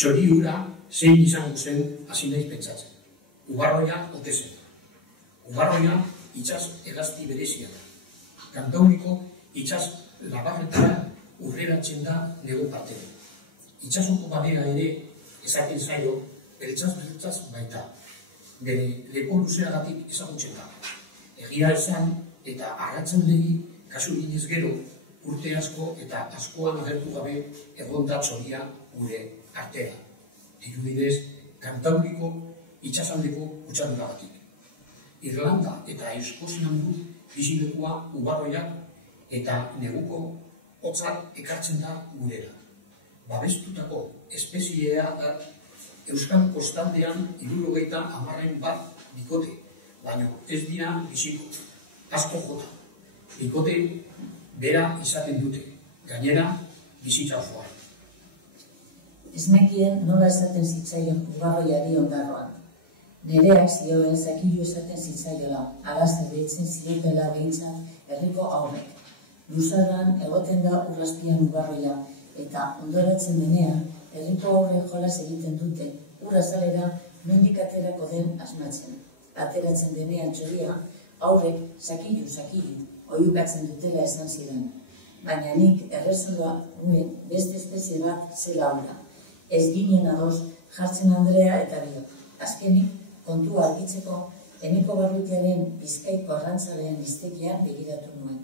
txori hura zein izango zen hasi naiz pentsatzen. Ubarroia ote zen. Ubarroia itsas hegazti berezia da. Kantauriko itsas labarretara urreratzen da nego partea. Itsasoko badera ere esaten zaio beltzaz baita. Bere lepo luzeagatik ezagutzen da. Egia esan eta arratsaldegi kasu ginez gero urte asko eta askoan agertu gabe egon da txoria gure artera. Dirudidez, Kantauriko itsasaldeko kutsaduragatik. Irlanda eta Eskozian du bizilekua Ubarroiak eta neguko hotzak ekartzen da gurera. Babestutako espeziea da Euskal kostaldean 70 bikote, baina ez dira biziko, asko jota. Bikote bera izaten dute, gainera bizitza osoa. Ez nekien nola esaten zitzaion Ubarroiari Ondarroan. Nerea zioen Zakilu esaten zitzaiola, alaz deitzen ziotela behintzat herriko haurrek. Luzarran egoten da urrazpian Ubarroia, eta ondoratzen denean, herriko aurrek jolas egiten dute, ur azalera nondik aterako den asmatzen. Ateratzen denean txoria, aurrek Zakilu, oihukatzen dutela esan ziren. Baina nik errezoa nuen beste espezie bat zela aurra. Ez ginen ados jartzen Andrea eta biok. Azkenik, kontua argitzeko, Eneko Barrutiaren Bizkaiko arrantzaleen listekian begiratu nuen.